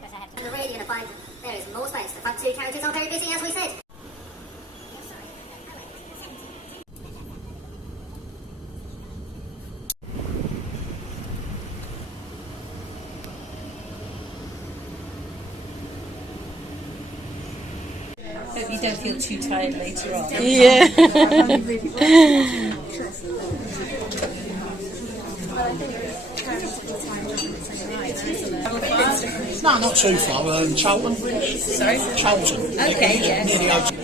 On the radio, you're going to find there is more space. The front two carriages are very busy, as we said. Hope you don't feel too tired later on. Yeah. No, not too far. Charlton. Sorry? Charlton. Okay, yes. Near the hotel.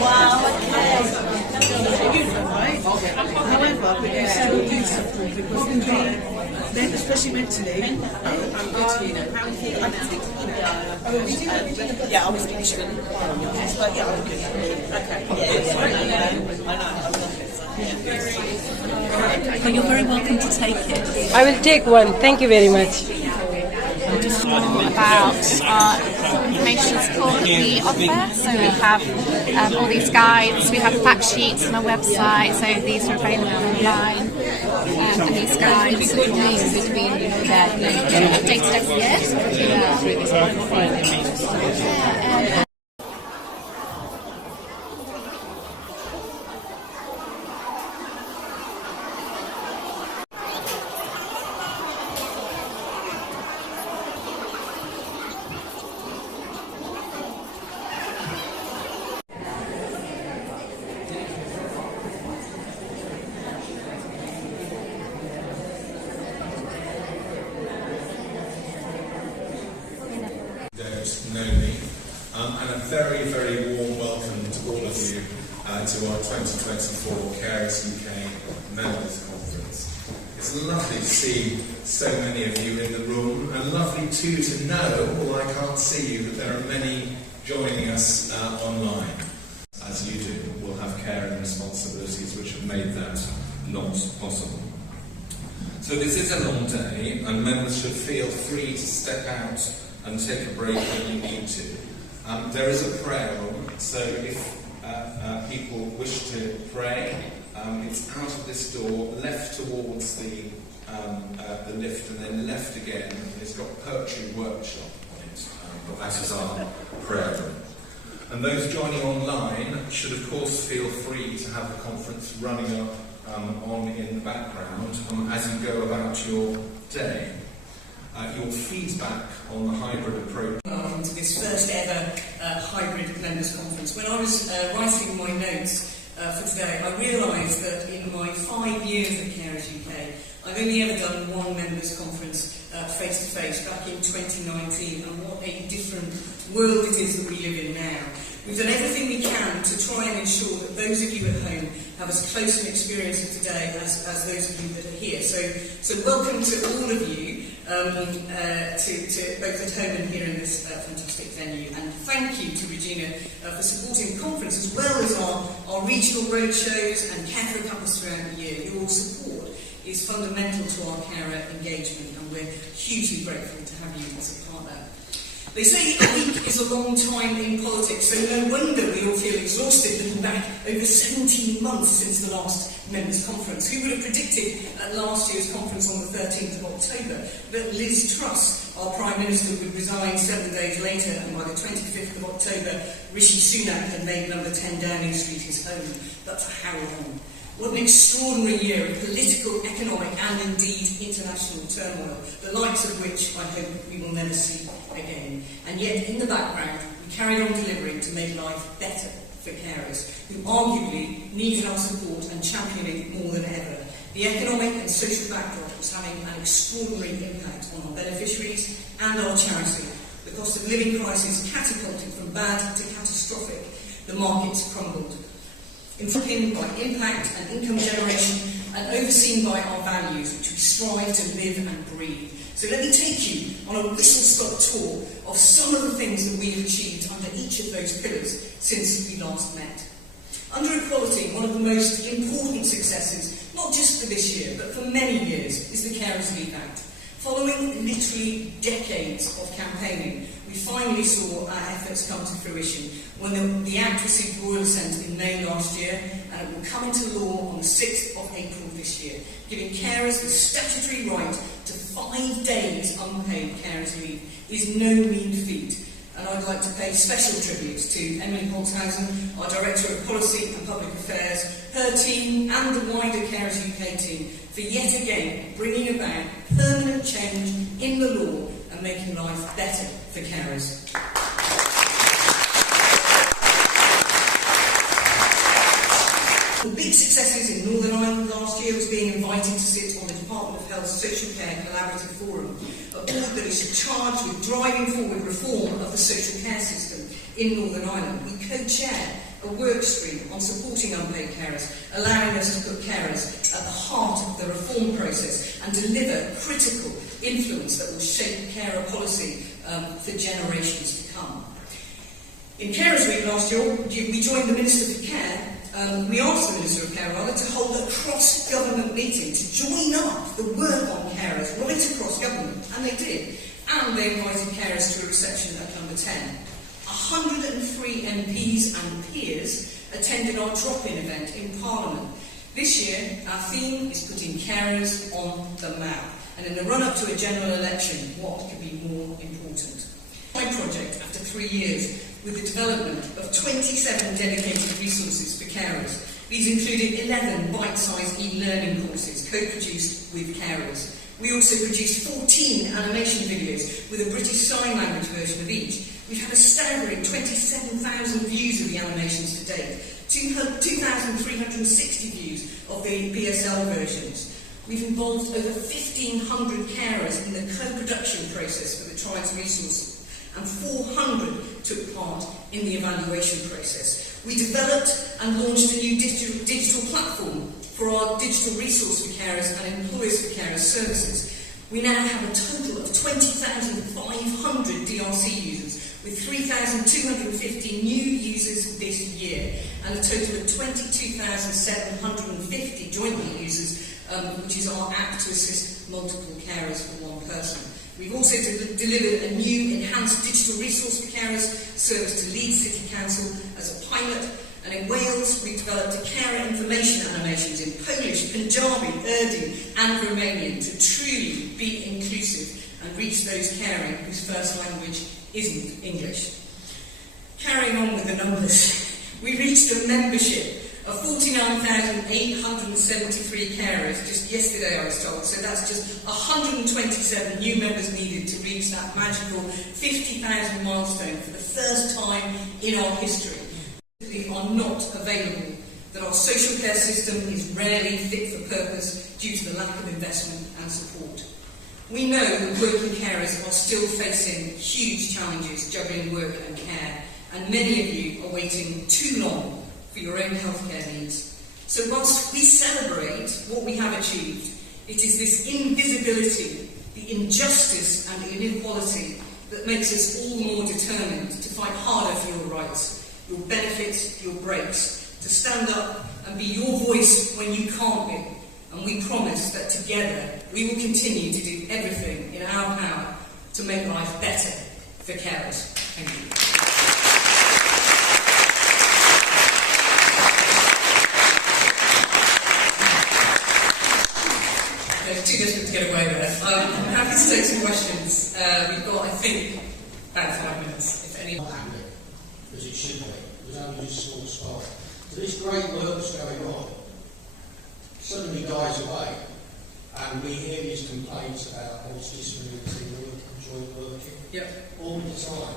Wow, okay. However, but you still do something because then, especially mentally. How are you feeling now? Yeah, I was initially but yeah, I'm good. Okay. Well, you're very welcome to take it. I will take one. Thank you very much. Just more about our information support that we offer. So we have all these guides, we have fact sheets on our website, so these are available online. And these guides that we use between updated every year through this one. Know me, and a very, very warm welcome to all of you to our 2024 Carers UK Members Conference. It's lovely to see so many of you in the room, and lovely too to know, although I can't see you, that there are many joining us online. As you do, will have caring responsibilities which have made that not possible. So this is a long day, and members should feel free to step out and take a break when you need to. There is a prayer room, so if people wish to pray, it's out of this door, left towards the lift, and then left again. It's got poetry workshop on it, but that is our prayer room. And those joining online should of course feel free to have the conference running up on in the background as you go about your day. Your feedback on the hybrid approach. To this first ever hybrid members conference. When I was writing my notes for today, I realised that in my 5 years at Carers UK, I've only ever done one members conference face to face back in 2019, and what a different world it is that we live in now. We've done everything we can to try and ensure that those of you at home have as close an experience of today as those of you that are here. So welcome to all of you, to both at home and here in this fantastic venue. And thank you to Regina for supporting the conference as well as our regional roadshows and care for couples throughout the year. Your support is fundamental to our carer engagement, and we're hugely grateful to have you as a partner. They say a week is a long time in politics, so no wonder we all feel exhausted looking back over 17 months since the last members' conference. Who would have predicted at last year's conference on the 13th of October that Liz Truss, our Prime Minister, would resign 7 days later, and by the 25th of October, Rishi Sunak had made number 10 Downing Street his home. But for how long? What an extraordinary year of political, economic and indeed international turmoil, the likes of which I hope we will never see again. And yet, in the background, we carried on delivering to make life better for carers, who arguably needed our support and championing more than ever. The economic and social backdrop was having an extraordinary impact on our beneficiaries and our charity. The cost of living crisis catapulted from bad to catastrophic. The markets crumbled. Underpinned by impact and income generation and overseen by our values, which we strive to live and breathe. So let me take you on a whistle-stop tour of some of the things that we have achieved under each of those pillars since we last met. Under equality, one of the most important successes, not just for this year, but for many years, is the Carers Leave Act. Following literally decades of campaigning, we we finally saw our efforts come to fruition when the Act received royal assent in May last year, and it will come into law on the 6th of April this year, giving carers the statutory right to 5 days unpaid carers leave is no mean feat. And I'd like to pay special tribute to Emily Holzhausen, our Director of Policy and Public Affairs, her team and the wider Carers UK team for yet again bringing about permanent change in the law and making life better for carers. The big successes in Northern Ireland last year was being invited to sit on the Department of Health's Social Care Collaborative Forum, a board that is charged with driving forward reform of the social care system in Northern Ireland. We co-chair a work stream on supporting unpaid carers, allowing us to put carers at the heart of the reform process and deliver critical influence that will shape carer policy for generations to come. In Carers Week last year, we joined the Minister for Care. We asked the Minister of Care to hold a cross-government meeting to join up the work on carers right across government, and they did. And they invited carers to a reception at number 10. 103 MPs and peers attended our drop-in event in Parliament. This year, our theme is putting carers on the map. And in the run-up to a general election, what could be more important? My project, after 3 years, with the development of 27 dedicated resources for carers. These included 11 bite-sized e-learning courses co-produced with carers. We also produced 14 animation videos with a British Sign Language version of each. We've had a staggering 27,000 views of the animations to date, 2,360 views of the BSL versions. We've involved over 1,500 carers in the co-production process for the Tribe's resources, and 400 took part in the evaluation process. We developed and launched a new digital platform for our digital resource for carers and employers for carers services. We now have a total of 20,500 DRC users, with 3,250 new users this year, and a total of 22,750 jointly users, which is our app to assist multiple carers for one person. We've also delivered a new enhanced digital resource for carers, service to Leeds City Council as a pilot, and in Wales we've developed a carer information animations in Polish, Punjabi, Urdu and Romanian to truly be inclusive and reach those caring whose first language isn't English. Carrying on with the numbers, we reached a membership of 49,873 carers just yesterday, I was told, so that's just 127 new members needed to reach that magical 50,000 milestone for the first time in our history. They are not available, that our social care system is rarely fit for purpose due to the lack of investment and support. We know that working carers are still facing huge challenges juggling work and care, and many of you are waiting too long for your own healthcare needs. So whilst we celebrate what we have achieved, it is this invisibility, the injustice and inequality that makes us all more determined to fight harder for your rights, your benefits, your breaks, to stand up and be your voice when you can't be. And we promise that together we will continue to do everything in our power to make life better for carers. Thank you. Too desperate to get away there. I'm happy to take some questions. We've got, I think, about 5 minutes, if any. As it should be. It was only just small spot. So this great work's going on suddenly dies away, and we hear these complaints about what's disability work and joint working all the time,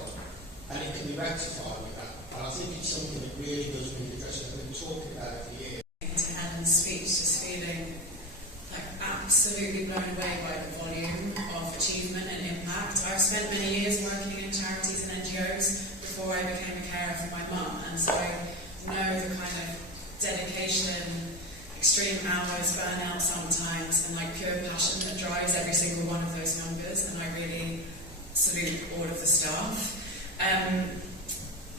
and it can be rectified with that. And I think it's something that really does need addressing. We've been talking about it for years. To Helen's speech, just feeling absolutely blown away by the volume of achievement and impact. I've spent many years working in charities and NGOs before I became a carer for my mum, and so I know the kind of dedication, extreme hours, burnout sometimes, and pure passion that drives every single one of those numbers, and I really salute all of the staff. I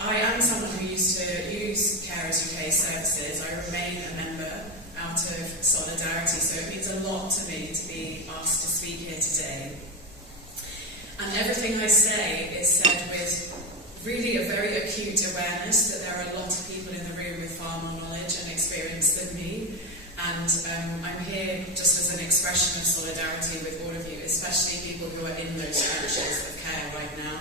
am someone who used to use Carers UK services. I remain a member out of solidarity, so it means a lot to me to be asked to speak here today. And everything I say is said with really a very acute awareness that there are a lot of people in the room with far more knowledge and experience than me. And I'm here just as an expression of solidarity with all of you, especially people who are in those trenches of care right now.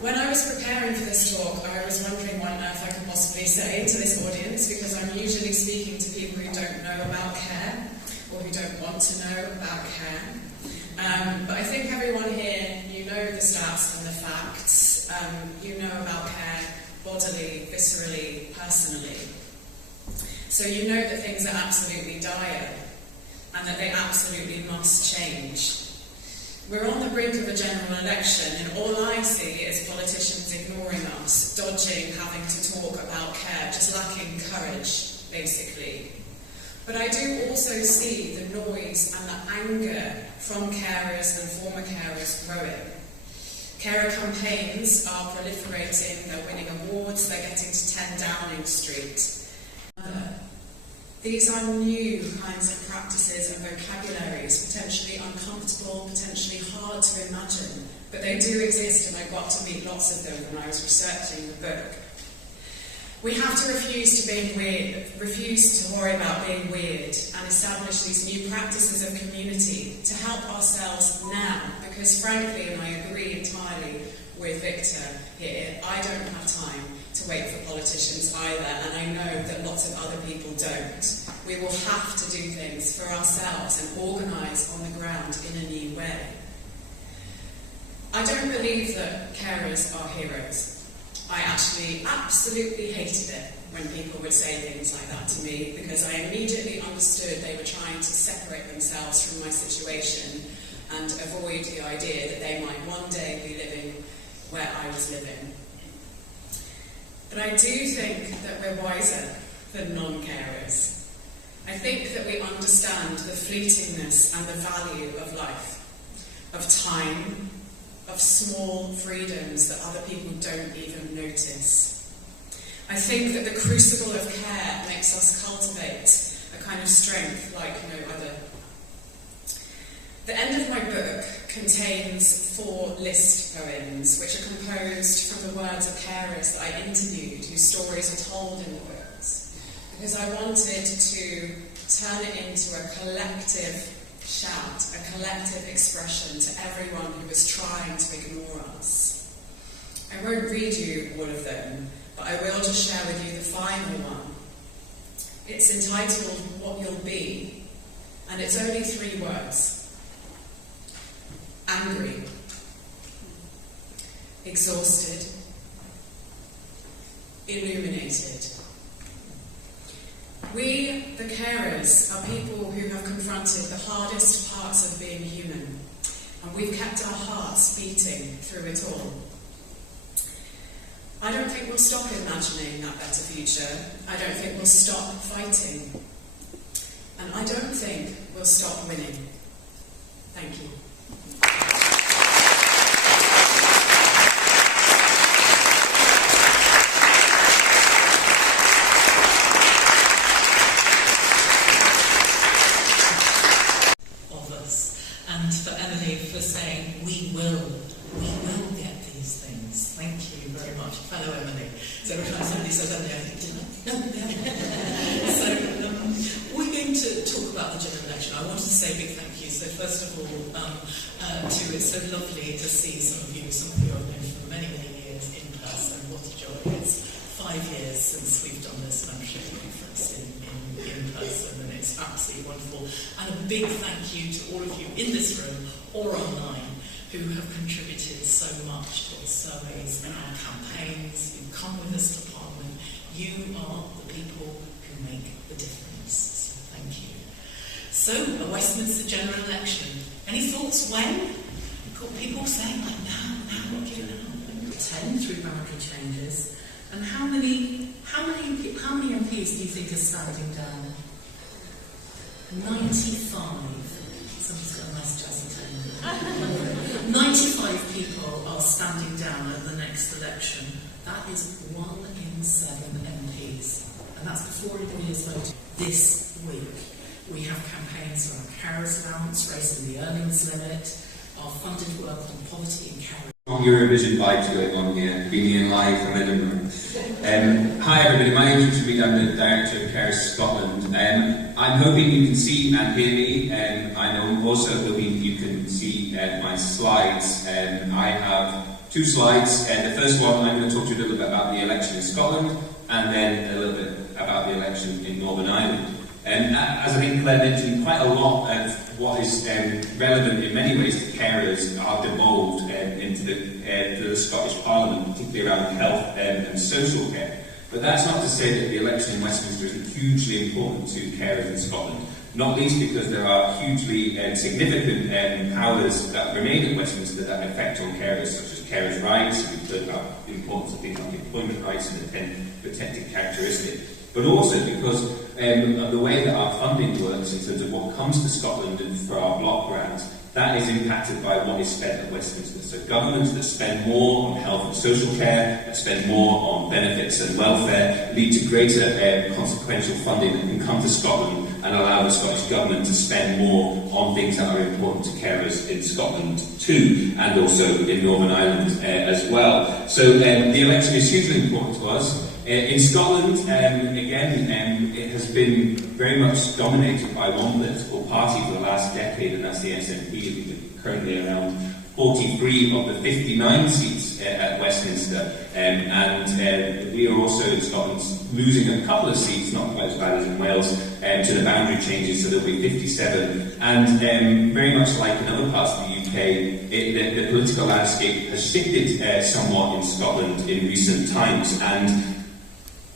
When I was preparing for this talk, I was wondering what on earth I could possibly say to this audience, because I'm usually speaking to people who don't know about care, or who don't want to know about care. But I think everyone here, you know the stats and the facts. You know about care bodily, viscerally, personally. So you know that things are absolutely dire, and that they absolutely must change. We're on the brink of a general election, and all I see is politicians ignoring us, dodging having to talk about care, just lacking courage, basically. But I do also see the noise and the anger from carers and former carers growing. Carer campaigns are proliferating, they're winning awards, they're getting to 10 Downing Street. These are new kinds of practices and vocabularies, potentially uncomfortable, potentially hard to imagine, but they do exist, and I got to meet lots of them when I was researching the book. We have to refuse to worry about being weird, and establish these new practices of community to help ourselves now, because frankly, and I agree entirely with Victor here, I don't have time to wait for politicians either, and I know that lots of other people don't. We will have to do things for ourselves and organise on the ground in a new way. I don't believe that carers are heroes. I actually absolutely hated it when people would say things like that to me, because I immediately understood they were trying to separate themselves from my situation and avoid the idea that they might one day be living where I was living. But I do think that we're wiser than non-carers. I think that we understand the fleetingness and the value of life, of time, of small freedoms that other people don't even notice. I think that the crucible of care makes us cultivate a kind of strength like no other. The end of my book contains 4 list poems, which are composed from the words of carers that I interviewed, whose stories are told in the books, because I wanted to turn it into a collective shout, a collective expression to everyone who was trying to ignore us. I won't read you all of them, but I will just share with you the final one. It's entitled What You'll Be, and it's only 3 words. Angry, exhausted, illuminated. We, the carers, are people who have confronted the hardest parts of being human, and we've kept our hearts beating through it all. I don't think we'll stop imagining that better future. I don't think we'll stop fighting. And I don't think we'll stop winning. Thank you. For saying we will get these things. Thank you very much, fellow Emily. So every time somebody says Emily, I think, did I? So we're going to talk about the general election. I wanted to say a big thank you. So first of all, it's so lovely to see some of you I've known for many, many years in person. What a joy. It's 5 years since we've done this membership conference in person, and it's absolutely wonderful. And a big thank you to all of you in this room or online who have contributed so much to our surveys and our campaigns. You've come with us to Parliament. You are the people who make the difference. So thank you. So, a Westminster general election. Any thoughts when? You've got people saying like now, what do you know? 10 through boundary changes. And how many MPs do you think are standing down? 95. Somebody's got a nice jazzy tone. 95 people are standing down at the next election. That is 1 in 7 MPs. And that's before anybody has voted. This week, we have campaigns for our carers allowance, raising the earnings limit, our funded work on poverty and care. Eurovision vibes going on here, being here live from Edinburgh. Hi everybody, my name is Richard, I'm the Director of Cares Scotland. I'm hoping you can see and hear me, I'm also hoping you can see my slides. I have two slides. The first one, I'm going to talk to you a little bit about the election in Scotland, and then a little bit about the election in Northern Ireland. As I think Claire mentioned, quite a lot of what is relevant in many ways to carers are devolved into the Scottish Parliament, particularly around health and social care. But that's not to say that the election in Westminster isn't hugely important to carers in Scotland, not least because there are hugely significant powers that remain at Westminster that affect on carers, such as carers' rights. We've heard about the importance of things like employment rights and the protected characteristic. But also because of the way that our funding works in terms of what comes to Scotland and for our block grants, that is impacted by what is spent at Westminster. So governments that spend more on health and social care, that spend more on benefits and welfare, lead to greater consequential funding that can come to Scotland and allow the Scottish Government to spend more on things that are important to carers in Scotland too, and also in Northern Ireland as well. So the election is hugely important to us. In Scotland, again, it has been very much dominated by one political party for the last decade, and that's the SNP. We're currently around 43 of the 59 seats at Westminster, and we are also in Scotland losing a couple of seats, not quite as bad as in Wales, to the boundary changes, so there'll be 57. And very much like in other parts of the UK, the political landscape has shifted somewhat in Scotland in recent times, and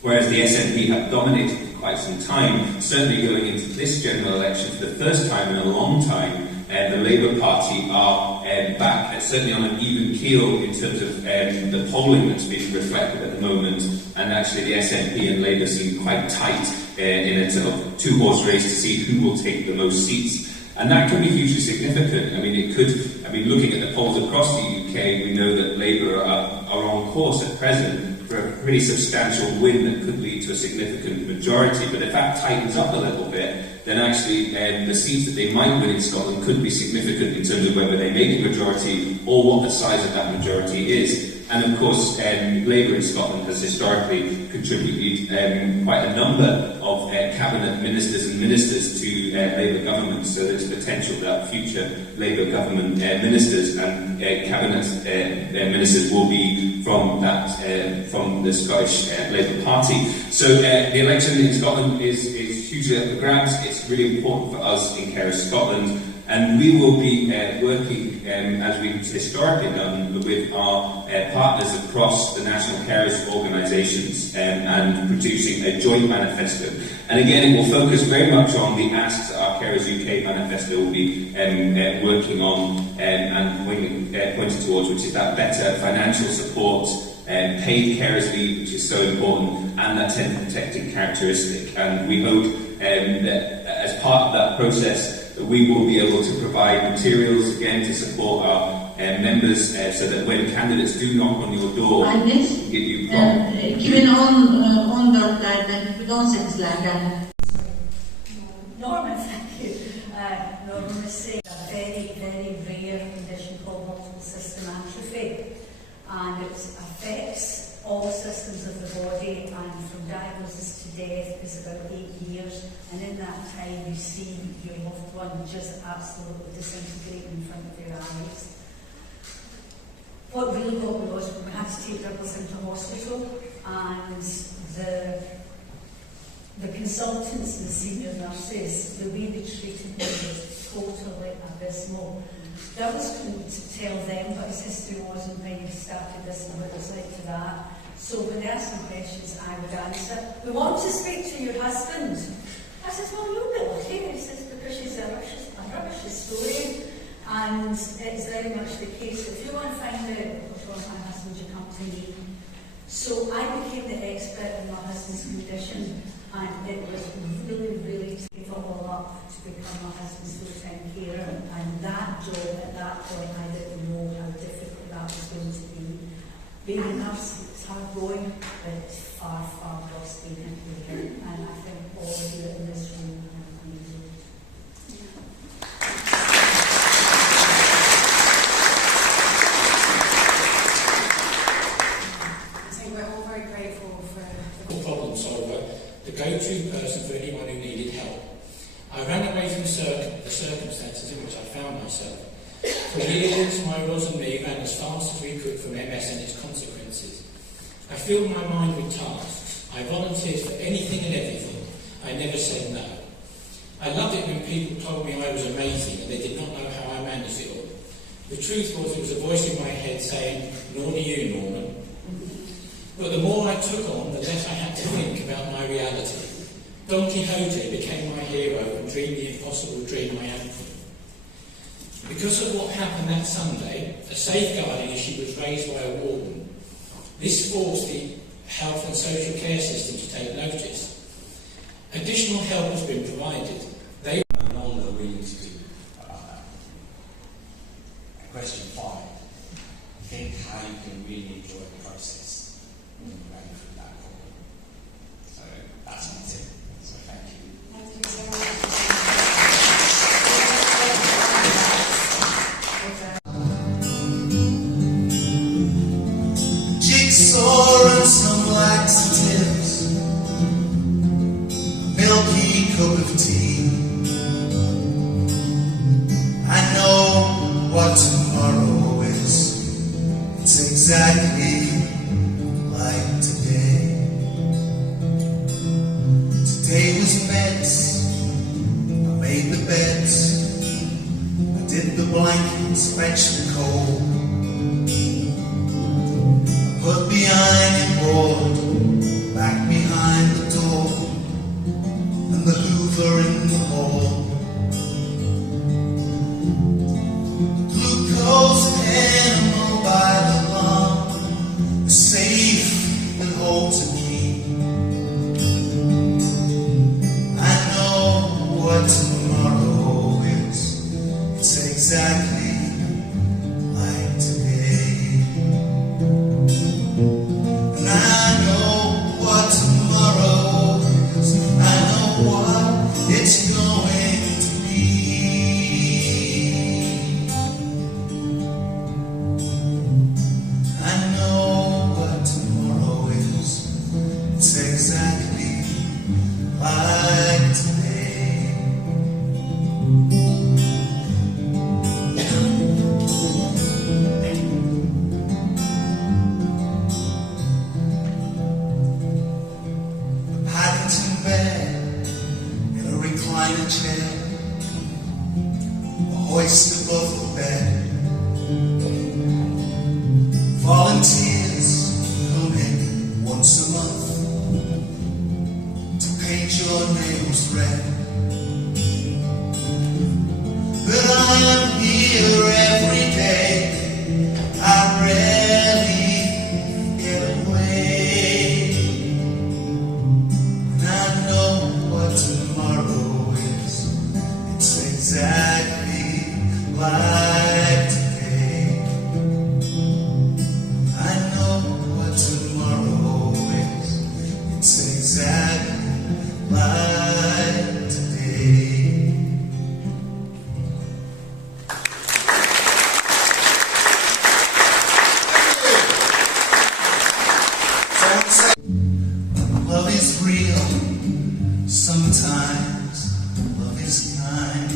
whereas the SNP have dominated for quite some time, certainly going into this general election for the first time in a long time, the Labour Party are back, certainly on an even keel in terms of the polling that's being reflected at the moment, and actually the SNP and Labour seem quite tight in a sort of two-horse race to see who will take the most seats. And that can be hugely significant. Looking at the polls across the UK, we know that Labour are on course at present for a pretty substantial win that could lead to a significant majority. But if that tightens up a little bit, then actually the seats that they might win in Scotland could be significant in terms of whether they make a majority or what the size of that majority is. And of course, Labour in Scotland has historically contributed quite a number of cabinet ministers and ministers to Labour governments, so there's potential that future Labour government ministers and cabinet ministers will be from the Scottish Labour Party. So the election in Scotland is hugely up for grabs. It's really important for us in Carers Scotland. And we will be working, as we've historically done, with our partners across the national carers organisations and producing a joint manifesto. And again, it will focus very much on the asks that our Carers UK manifesto will be working on and pointing towards, which is that better financial support, paid carers leave, which is so important, and that protected characteristic. And we hope that as part of that process, we will be able to provide materials again to support our members so that when candidates do knock on your door, give you Norman, thank you. Norman was saying a very, very rare condition called multiple system atrophy, and it affects all systems of the body, and from diagnosis to death is about 8 years, and in that time you see your loved one just absolutely disintegrate in front of your eyes. What really got me was when we had to take Douglas into hospital, and the consultants and the senior nurses, the way they treated me was totally abysmal. That was to tell them what his history was and when he started this and what it was like to that. So when they asked some questions, I would answer, "We want to speak to your husband." I said, "Well, you'll be lucky." He says, "Because she's a rubbish story." And it's very much the case. If you want to find out what's wrong with my husband, you come to me. So I became the expert in my husband's condition, and it was really, really to give it all up to become my husband's full-time carer. And that job at that point, I didn't know how difficult that was going to be. Being a nurse, it's hard going, but it's far, far worse being a carer. And I think all of you in this room have been. solver, the go-to person for anyone who needed help. I ran away from the circumstances in which I found myself. For years, my Ros and me ran as fast as we could from MS and its consequences. I filled my mind with tasks. I volunteered for anything and everything. I never said no. I loved it when people told me I was amazing and they did not know how I managed it all. The truth was, it was a voice in my head saying, "Nor do you, Norman." But the more I took on, the less I had to think about my reality. Don Quixote became my hero and dreamed the impossible dream I had for him. Because of what happened that Sunday, a safeguarding issue was raised by a warden. This forced the health and social care system to take notice. Additional help has been provided. They no longer willing to do about that. Question 5. Think how you can really enjoy the process when you're going through that problem. So that's my tip. So thank you. Thank you so much. Jigsaw and some laxatives, a milky cup of tea. I know what tomorrow is. It's exactly like today. Today was meds. I made the beds. I did the blankets, fetched the coal. Put the ironing board back behind the door and the Hoover in the hall. Glucose pen, a mobile alarm, a safe that holds a key. I know what tomorrow is. It's exactly like today. And I know what tomorrow is. I know what it's going to be. I know what tomorrow is. It's exactly like today. Paddington bed in a recliner chair, a hoist above the bed. Volunteers come in once a month to paint your nails red. But I am here every day. I rarely get away. And I know what tomorrow is. It's exactly like today. I know what tomorrow is. It's exactly like today. Love is real, sometimes love is kind.